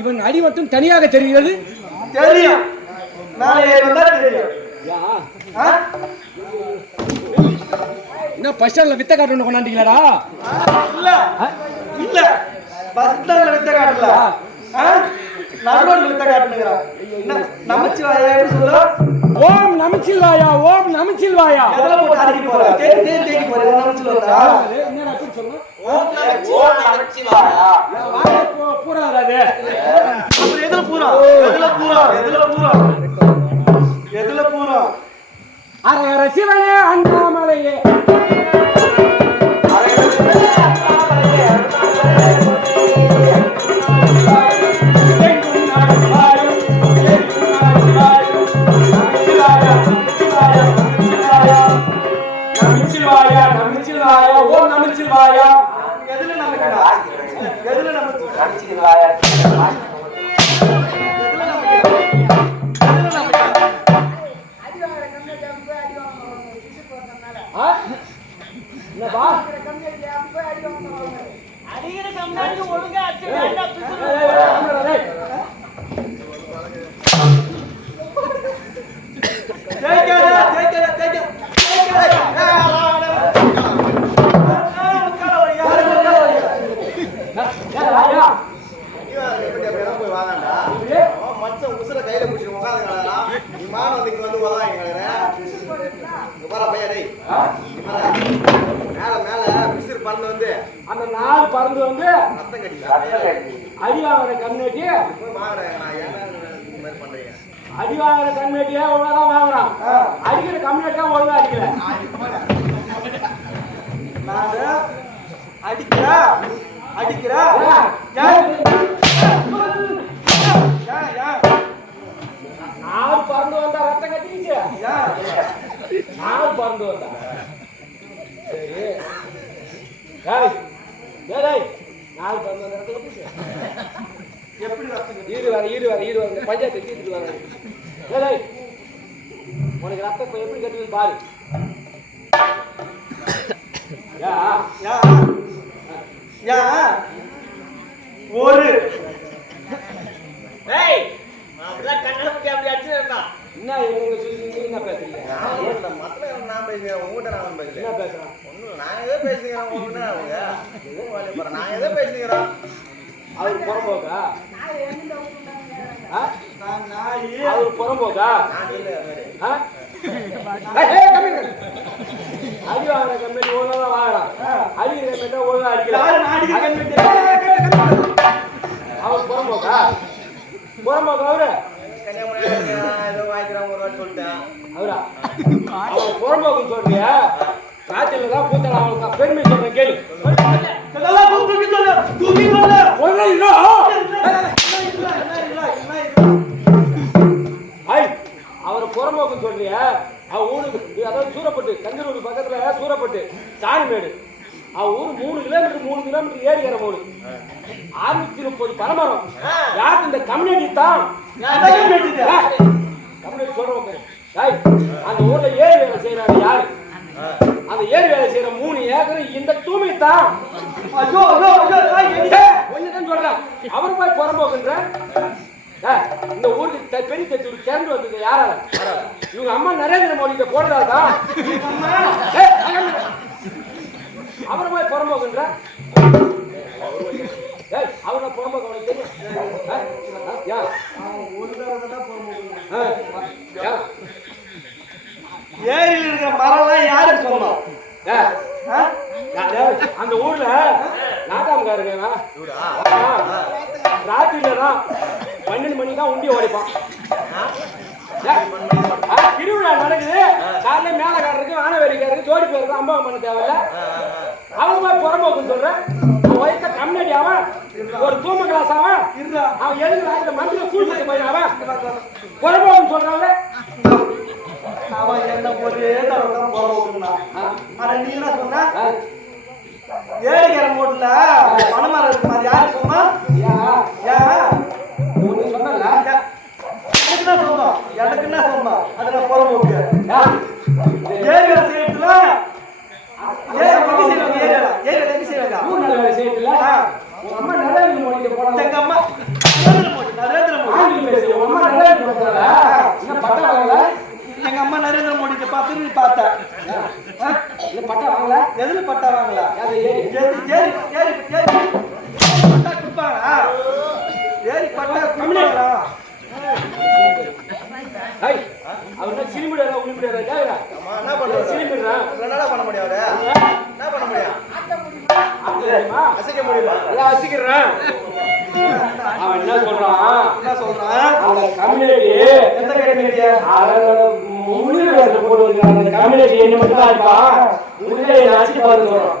இவன் அடி மட்டும் தனியாக தெரிகிறது. தெரியும், என்ன பஸ் ஸ்டாண்ட்ல வித்த காட்டு கொண்டாண்டீங்களாடா? இல்ல இல்ல, பஸ் ஸ்டாண்ட்ல வித்த காட்டல, நடுரோட்ல வித்த காட்டுங்கறா. நமச்சிவாயா எப்படி சொல்ற? ஓம் நமச்சிவாயா, ஓம் நமச்சிவாயா. எதல போட்டு அடிக்க போற? தேடி போற நமச்சிவாயா. என்னடா அப்படி சொல்ற? ஓம் நமச்சிவாயா. வாங்க பூராடா அது. அப்புறம் எதல பூரா? எதல பூரா? எதல பூரா? எதல பூரா? அரகர சிவனே அண்ணாமலையே, ஓம் நமச்சிவாயா. எதுல நமக்குடா? எதுல நமக்கு? நமச்சிவாயா. எதுல நமக்கு? எதுல நமக்கு? என்னப்பா அடிக்கிற கம்மாடி ஒழுங்கா அடிச்சு வேண்டாம் பிசுறு. அந்த நாள் பறந்து வந்து அடி வாங்குற கண்ணேட்டி, அடி வாங்குற கண்ணேட்டியா ஒழுங்காதான் வாங்குறான், அடிக்கிற கம்யூனிட்டியா ஒழுங்கா அடிக்கல. அடிக்கிறா அடிக்கிறா நாள் பறந்து வந்தா ரத்தம் கட்டிக்கிச்சு, நாள் பறந்து வந்தா சரி. நாள் பறந்து வந்த ரத்தம் கட்டிச்சு. எப்படி ரத்தம்? ஈடு வர பஞ்சாயத்து தீர்த்துட்டு வர. உனக்கு ரத்தம் இப்ப எப்படி கட்டுது பாரு. ஒரு அப்படிதான் கண்ணாமூச்சி அப்படி அடிச்சுருந்தா என்ன இவங்க சொல்லி என்ன பேசுறீங்க? என்ன பேசுறான்? அவரு புறம்போக்கா? அவரு புறம்போக்கா? அடி வாங்குற கம்பெனி ஒழுங்கா வாங்குறான், அடிக்கிற கம்பெனி ஒழுங்கா அடிக்கிறான். அவர் புறம்போக்கா? புறம்போக்கா அவரு? அவரா? அவர் புறம்போக்குன்னு சொல்றியா? காய்ச்சல தான் பூத்தல. அவனுக்கு பெருமை சொல்றேன் கேளு. அவரை புறம்போக்குன்னு சொல்றியா? அவ ஊருக்கு, அதாவது சூரப்பட்டு, கஞ்சனூர் பக்கத்துல சூரப்பட்டு சாணிமேடு. அவ ஊரு 3 கிலோமீட்டர் ஏறி ஏற போடு. 630 பரமரம். யாருக்கு? இந்த கம்யூனிட்டி தான். கம்யூனிட்டி சொல்றவங்க அந்த ஊர்ல ஏரி வேலை செய்யறாங்க. யாரு? அந்த ஏரி வேலை செய்யற 3 ஏக்கர் இந்த தூமி தான். ஒண்ணுதான் சொல்றேன். அவரு போய் புறம்போக்குன்ற இந்த ஊருக்கு பெரிய தச்சு திறந்து வந்தது யாரால? இவங்க அம்மா நரேந்திர மோடி போடுறாதான். அவரை போய் புறம்போக்குன்ற அவரை புறம்போக்கு அவனுக்கு தெரியும். ஏரியில் இருக்கிற மரம் யாரு சொன்னோம்? அந்த ஊர்ல நாட்டாமக்காரங்க ராத்திரில தான் 12 மணி தான் உண்டி ஓடிப்பான். திருவிழா நடக்குது. காலையில மேலக்காரருக்கு ஆனவேலிக்காரருக்கு ஜோடி பேருக்கு அம்பாவம் பண்ண தேவையில்ல. அவங்க போய் புறம்போக்குன்னு சொல்றேன். வயச கம்யூனிட்டி அவன் ஒரு தூம கிளாஸ் அவன் இருடா. அவன் எதுக்கு இந்த மந்திர கூழ் பச்சை பையன் அவன் புறம்போன்னு சொல்றாங்க. அவன் என்ன ஒரே தடவை தான் போறோம்னா ஆனா நீ என்ன சொன்ன ஏரிக்கிற மூட்டுல பணமரம் இருக்கு மாதிரி யாரு சொன்னா ஒண்ணு சொன்னல எனக்கு என்ன சொன்னோம் எனக்கு என்ன சொன்னோம் அது நான் புறம்போக்கு ஏரிக்கிற சைடுல அம்மா நரேந்திர மோடி போறாங்க. எங்க அம்மா நரேந்திர மோடி பார்த்து நீ பார்த்த பட்டா வாங்கல எதுல பட்டா வாங்கல பட்டா கொடுப்பாங்க ஏரி பட்டா கொடுப்பாங்களா அவர் சிலிமிடா உளிமிடா என்ன பண்ணுறது சிலிமிடா என்ன பண்ண முடியும் அவரு என்ன பண்ண முடியும் அசைக்க முடியுமா அதான் அசிக்கிறேன். அவன் என்ன சொல்றான் அந்த கம்யூனிட்டி எந்த கம்யூனிட்டியா முன்னுரிமை போட்டு அந்த கம்யூனிட்டி என்ன மட்டும் தான் இருப்பா முன்னே அசிக்க பார்த்து சொல்றான்.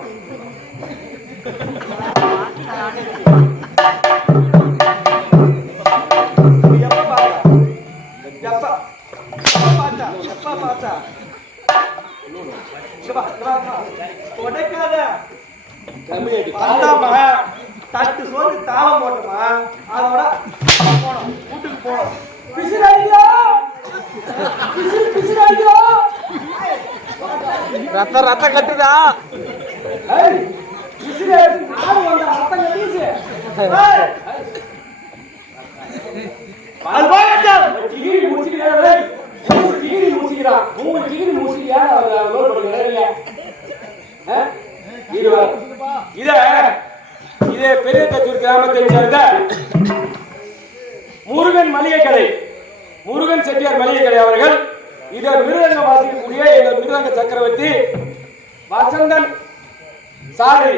தட்டு சோறு தாளம் போட்டோமா அதோட போனோம் வீட்டுக்கு போனோம் ரத்தம் கட்டுதா அது டிகிரி முடிச்சுக்கிறான் 3 டிகிரி முடிச்சுக்கியா இதே பெரிய தச்சூர் கிராமத்தை சேர்ந்த முருகன் மளிகை கடை முருகன் செட்டியார் மளிகை கடை அவர்கள் இதை மிருதங்க வாசிக்கக்கூடிய எங்கள் மிருதங்க சக்கரவர்த்தி வசந்தன் சாரி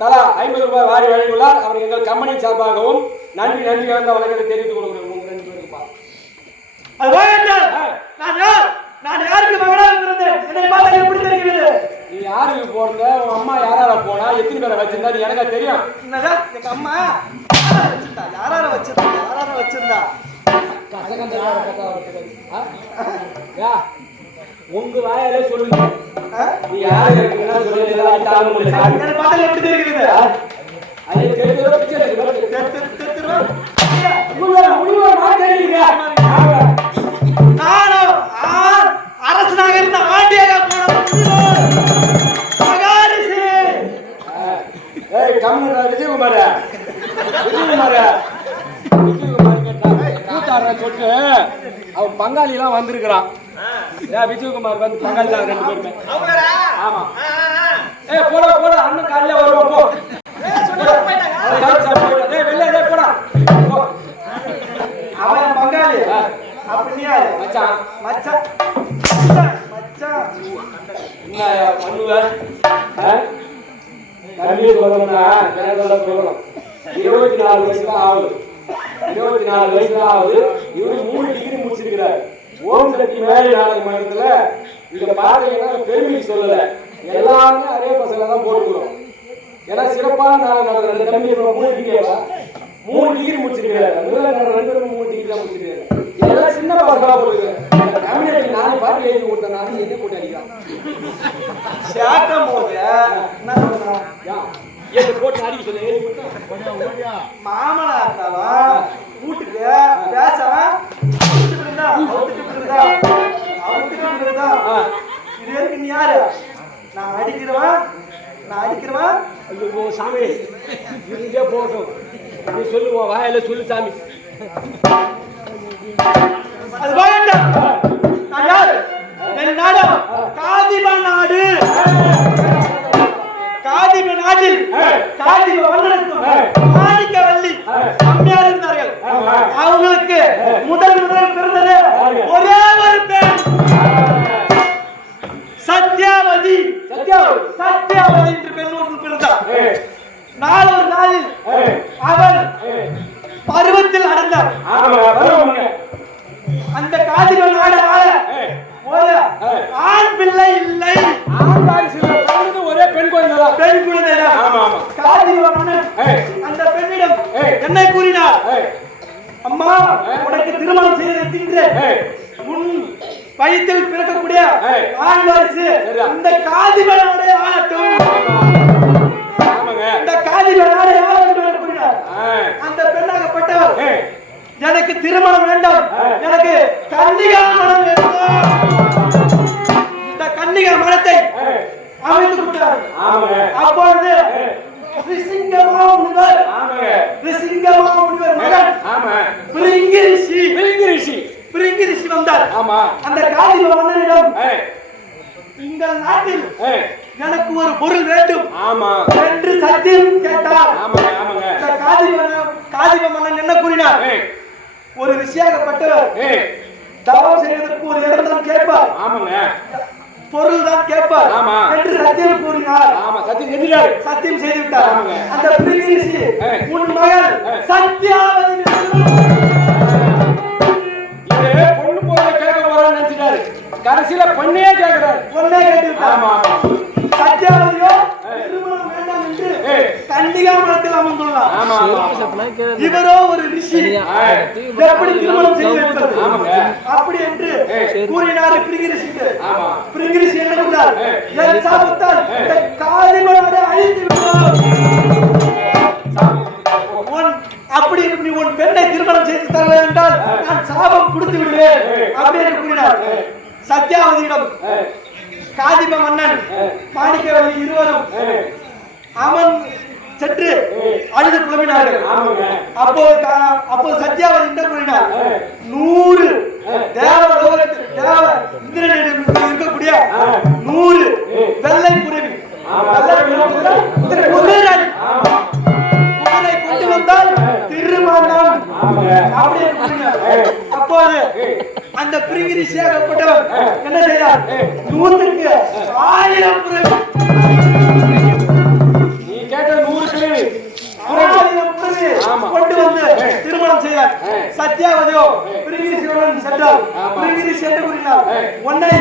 தலா 50 ரூபாய் வாரி வழங்கியுள்ளார். அவர் எங்கள் கம்பெனி சார்பாகவும் நன்றி கலந்த வழக்கத்தை தெரிவித்துக் கொடுக்கிறோம். நான் யாருக்கு மகனாக பிறந்தேன் என்னை பார்த்து எப்படி தெரிகிறது நீ யாருக்கு போறத உன் அம்மா யாரால போனா எத்தனை பேரை வச்சிருந்தா நீ எனக்கு தெரியும். என்னடா எங்க அம்மா யாரார வச்சிருந்தா உங்க வாயாலே சொல்லுங்க நீ யாரு இருக்குன்னா சொல்லுங்க. என்னை பார்த்து எப்படி தெரிகிறது அதை தெரிஞ்சதோட முடிவு மாட்டேங்க. நானும் அரசனாக இருந்த ஆண்டியாக விஜயகுமார் சொல்லிட்டு அவன் பங்காளி எல்லாம் வந்திருக்கிறான். விஜயகுமார் வந்து பங்காளி தான் 2 பேருமே. ஆமா போட அண்ணன் காலையில வருவோம் போ போடா அவன் பங்காளி அப்படியா மச்சான் மச்சான் என்ன பண்ணுவேன் கல்வி சொல்லணும்னா சொல்லணும் 24 வயசு தான் ஆகுது. 24 வயசு தான் ஆகுது. இவரு 3 டிகிரி முடிச்சிருக்கிறார். ஓம் சக்தி மேலே நாடக மன்றத்துல இங்க பாத்தீங்கன்னா பெருமைக்கு சொல்லல எல்லாமே அதே பசங்க தான் போட்டுக்கிறோம். ஏன்னா சிறப்பான நாடகம் நடக்கிற தம்பி 3 டிகிரி முடிச்சிருக்கிறாரு. 2 டிகிரி தான் முடிச்சிருக்காரு. எல்லாம் சின்ன பசங்களா போட்டுருக்காரு. கம்யூனிட்டி 4 பாட்டு எழுதி கொடுத்தனால என்ன போட்டு அடிக்கிறான் சேர்க்கும் போது என்ன சொல்றான் போட்டு அடிக்க சொல்லு. மாமனா இருந்தாலும் வீட்டுக்கு பேசலாம் இது வரைக்கும் நீ யாரு நான் அடிக்கிறவன் ஐயோ சாமி இருந்தே போகட்டும் நீ சொல்லுவோம் வாயில சொல்லு சாமி. அது வேண்டாம். நான் யாரு என் நாடு காதிப நாடு. காதிப நாட்டில் காதிப வல்லனுக்கும் மாணிக்கவல்லி அம்மையார் இருந்தார்கள். அவங்களுக்கு முதல் பிறந்தது ஒரே ஒரு பெண் சத்யாவதி. சத்யாவதி என்று பெண்ணூரில் பிறந்தார். நாளொரு நாளில் அவள் பருவத்தில் அடைந்தார். அந்த காதிகள் நாடு ஒரு ஆண் பிள்ளை இல்லை. ஒரே பெண் குழந்தை குழந்தைதான். பெண் குழந்தைதான். ஆமா ஆமா. காதிப மன்னன் ஏய். அந்த பெண்ணிடம் ஏய். என்ன கூறினார்? ஏய். அம்மா உனக்கு திருமணம் செய்து வைக்கின்றேன். ஏய். உன் வயிற்றில் பிறக்கக்கூடிய ஏய். ஆண் வாரிசு சரியா. இந்த காதிபனுடைய ஆகட்டும். ஆமாங்க. இந்த காதிபனுடைய ஆகட்டும் என கூறினார். ஏய். அந்த பெண்ணாகப்பட்டவர் ஏய். எனக்கு திருமணம் வேண்டாம், எனக்கு கன்னிகா மனம் வேண்டும். இந்த கன்னிகா மனத்தை ஏய். அமைத்து கொடுத்தார். ஆமாங்க. அப்பொழுது ஏய். ரிசிங்கமா முனிவர் ஆமாங்க. ரிசிங்கமா முனிவர் மகன் ஆமா. பிரிங்கி ரிஷி பிரிங்கி ரிஷி. பிரிங்கி ரிஷி வந்தார். ஆமா. அந்த காதிப மன்னனிடம் ஏய். இந்த நாட்டில் ஏய். எனக்கு ஒரு பொருள் வேண்டும் ஆமா. என்று சத்தியம் கேட்டார். ஆமாங்க ஆமாங்க. இந்த காதிப மன்னன் என்ன கூறினார்? ஏய். ஒரு ரிஷியாகப்பட்டவர் ஏய். தவம் செய்வதற்கு ஒரு இடம் தான் கேட்பார், ஆமாங்க. பொருள் தான் கேட்பார் ஆமா. என்று சத்தியம் கூறினார். ஆமா சத்தியம் செஞ்சுட்டாரு. சத்தியம் செய்து விட்டார். ஆமாங்க. அந்த பிரிங்கி ரிஷி ஏய். உன் மகன் சத்யாவதி இவரு பொண்ணு போறத கேட்க போறான்னு நினைச்சிட்டாரு. கடைசியில பொண்ணையே கேட்கிறாரு. ஒன்னே கேட்டு விட்டார். ஆமா ஆமா. சத்யாவதியோ திருமணம் வேண்டாம் என்று ஏய். கன்னிகா மடத்தில் அமர்ந்துள்ளார். ஆமா ஆமா. இவரோ ஒரு ரிஷி, ஏய். எப்படி திருமணம் செய்து வைப்பது? ஆமாங்க. அப்படி என்று ஏய். கூறினார் பிரிங்கி ரிஷிக்கு. ஆமா. பிரிங்கி ரிஷி என்ன சொன்னார்? ஏய். என் சாபத்தால் இந்த காதிபனை அழித்து விடுவோம். அப்படி நீ உன் பெண்ணை திருமணம் செய்து தரவில்லை என்றால் நான் சாபம் கொடுத்து விடுவேன் அப்படி என்று கூறினார். சத்யாவதியிடம் காதிப மன்னன் மாணிக்கவல்லி இருவரும் அவன் சென்று அழுது புலம்பினார்கள். அப்போது சத்யாவதி என்ன கூறினார்? 100 இந்திரனிடம் இருக்கக்கூடிய 100 வெள்ளை புரவி குதிரை கொண்டு வந்தால் திருமணம் அப்படி என்று கூறினார். அப்போது அந்த பிரிங்கி ரிஷியாகப்பட்டவர் என்ன செய்தார்? 100க்கு 1000 புரவி, நீ கேட்ட 100 கிளவி 1000 புரவி கொண்டு வந்து திருமணம் செய்தார். சத்யாவதியோ பிரிங்கி ரிஷியுடன் சென்றார். பிரிங்கி ரிஷி என்ன கூறினார்? உன்னை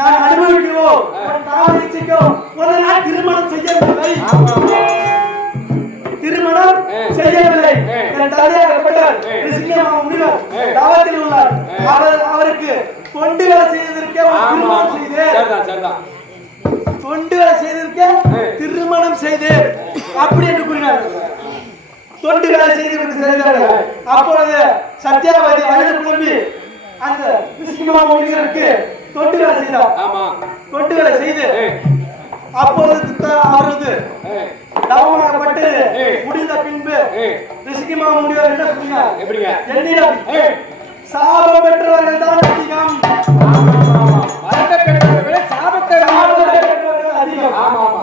நான் அனுபவிக்கவோ உன் காதலிக்கோ உன்னை நான் திருமணம் செய்யவில்லை, திருமணம் செய்யவில்லை. என் தந்தையாகப்பட்டவர் ரிஷிங்கமா முனிவர் தவத்தில் உள்ளார். அவருக்கு தொண்டு வேலை செய்வதற்கே திருமணம் செய்தேன், சரிதான் சரிதான். தொண்டு வேலை செய்ததற்கே திருமணம் செய்தேன் அப்படி என்று கூறினார். தொண்டு வேலை செய்து செய்தார்கள். அப்பொழுது சத்யாவதி அழுது புலம்பி அந்த ரிஷிங்கமா முனிவருக்கு தொண்டு வேலை செய்தார். ஆமா. தொண்டு வேலை செய்து அப்பொழுது அவரது தவமாகப்பட்டு முடிந்த பின்பு ரிஷிங்கமா முனிவர் என்ன சொன்னார்? எப்படிங்க? என்னிடம் சாபம் பெற்றவர்கள் தான் அதிகம், வரத்தை பெற்றவர்களை சாபத்தை பெற்றவர்கள் அதிகம். ஆமா ஆமா.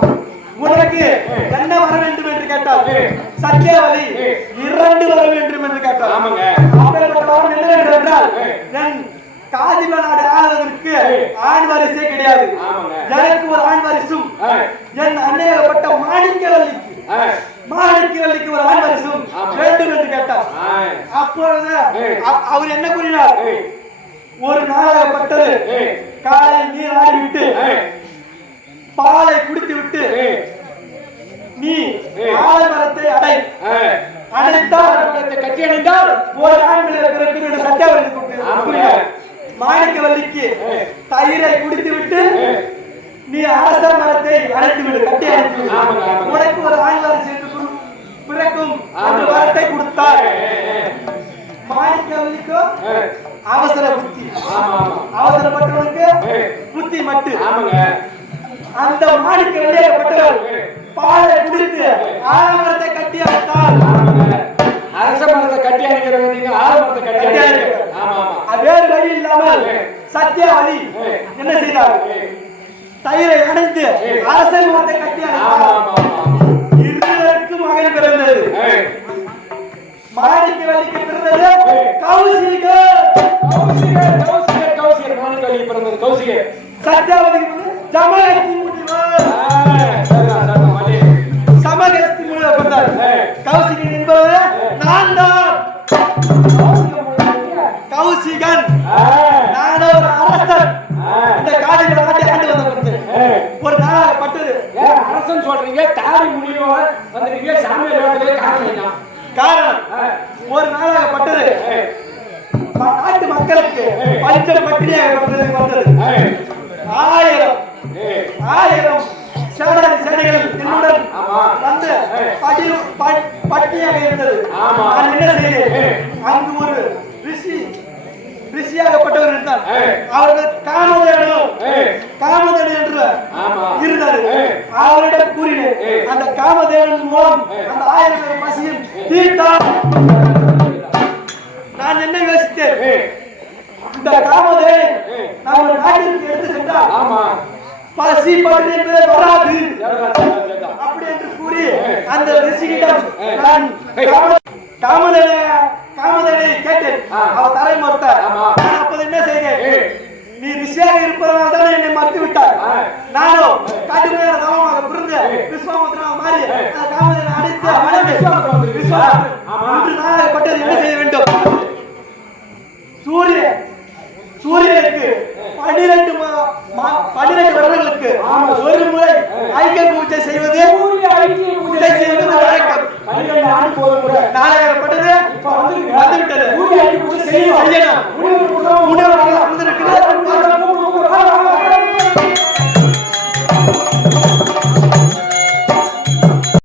உனக்கு என்ன வர வேண்டும் என்று கேட்டார். சத்யாவதி 2 வர வேண்டும் என்று கேட்டார். ஆமாங்க. அப்பேற்பட்ட வரம் என்ன என்றால் என் காதிப நாடு ஆளுவதற்கு ஆண் வாரிசே கிடையாது. எனக்கு ஒரு ஆண் வாரிசும் என் அன்னையப்பட்ட மாணிக்கவல்லிக்கு ஒரு ஆண் வாரிசும் வேண்டும் என்று கேட்டார். அப்பொழுது அவர் என்ன கூறினார்? ஒரு நாளாகப்பட்டது காலை நீர் ஆடிவிட்டு பாலை குடித்து விட்டு நீ ஆலமரத்தை அடைத்தால் கட்டி அடைந்தால் ஒரு ஆண் பிறகு என்று சத்யாவதி கூறினார். மாணிக்கவல்லிக்கு தயிரை குடித்து விட்டு நீ அரச மரத்தை அடைத்து விடு, கட்டி அடைத்து விடு, உனக்கு ஒரு ஆண் வாரிசு பிறக்கும் என்று வார்த்தை கொடுத்தார். மாணிக்கவல்லிக்கு அவசர புத்தி, அவசரப்பட்டவனுக்கு புத்தி மட்டு. அந்த மாணிக்கவல்லியாகப்பட்டவர் பாலை குடித்து ஆலமரத்தை கட்டி அடைத்தார். அரச மரத்தை கட்டி அணைக்கிறது நீங்க ஆலமரத்தை கட்டி அணைக்கிறது. ஆமா ஆமா. வேறு வழி இல்லாமல் சத்யாவதி என்ன செய்தார்? தயிரை அணைத்து அரச மரத்தை கட்டி அணைத்தார். இருவருக்கு மகன் பிறந்தது. மாணிக்கவல்லிக்கு பிறந்தது கௌசிகர். மாணிக்கவல்லிக்கு பிறந்தது கௌசிகர். சத்யாவதிக்கு ஜமயந்தி முனிவர். சமகஸ்தி முனிவர் பிறந்தார். கௌசிகன் என்பவர் நான் தான். கௌசிகன் நான் ஒரு அரசன். இந்த காடிகளை ஆண்டு வந்த ஒரு நாளாகப்பட்டது. அரசன் சொல்றீங்க, பட்டினியாகப்பட்டது வந்தது. 1000 சேனைகள் என்னுடன் வந்து பட்டினியாக இருந்தது. நான் என்ன செய்தேன்? அங்கு ஒரு ரிஷியாகப்பட்டவர் இருந்தார். அவர்கள் காமதேவன் என்று இருந்தார். அவரிடம் கூறினேன், அந்த காமதேவன் மூலம் அந்த 1000 பேர் பசியும் தீர்த்தார். நான் என்ன யோசித்தேன்? இந்த காமதேவன் நம்ம நாட்டிற்கு எடுத்து சென்றால் பசி பட்டினி என்பதே வராது அப்படி என்று கூறி அந்த ரிஷியிடம் நான் காமதேவனை கேட்டேன். அவர் தரை மறுத்தார். நான் அப்போது என்ன செய்தேன்? நீ ரிஷியாக இருப்பதனால் தான் என்னை மறுத்து விட்டார். நானும் கடுமையான தவமாக புரிந்து விஸ்வாமித்திரனாக மாறி அந்த காமதேவனை அழைத்து இன்று நாளாகப்பட்டது என்ன செய்ய வேண்டும்? சூரியனுக்கு 12 வருடங்களுக்கு ஒரு முறை ஐக்கிய பூஜை செய்வது வழக்கம். நாளைப்பட்டது வந்துவிட்டது. செய்யணும்.